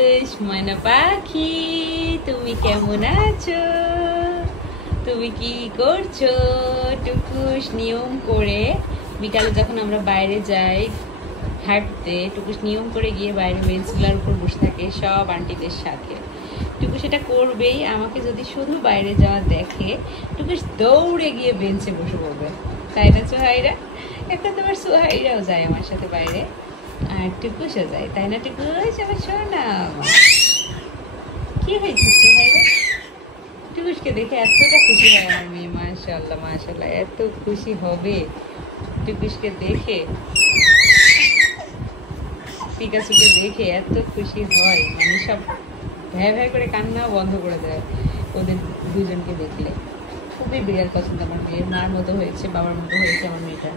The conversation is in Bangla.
ময়না পাখি, তুমি কেমন আছো? তুমি কি করছো? টুকুস নিয়ম করে বিকালে যখন আমরা বাইরে যাই হাঁটতে, টুকুস নিয়ম করে গিয়ে বাইরে বেঞ্চগুলোর উপর বসে থাকে সব আন্টিদের সাথে। টুকুস এটা করবেই, আমাকে যদি শুধু বাইরে যাওয়া দেখে টুকুস দৌড়ে গিয়ে বেঞ্চে বসে পড়বে, তাই না সোহাইরা? এখন তোমার সোহাইরাও যায় আমার সাথে বাইরে, আর টুকুসও যায়, তাই না টুকুস? আমার সোনা কি হয়েছে সোহাইরা? টুকুসকে দেখে এতটা খুশি হয় আমার মেয়ে, মাশাআল্লাহ মাশাআল্লাহ, এত খুশি হবে টুকুসকে দেখে, পিকাচুকে দেখে এত খুশি হয়, মানে সব ভ্যাঁ ভ্যাঁ করে কান্না বন্ধ করে দেয় ওদের দুজনকে দেখলে। খুবই বিড়াল পছন্দ আমার মেয়ের, মার মতো হয়েছে, বাবার মতো হয়েছে আমার মেয়েটা।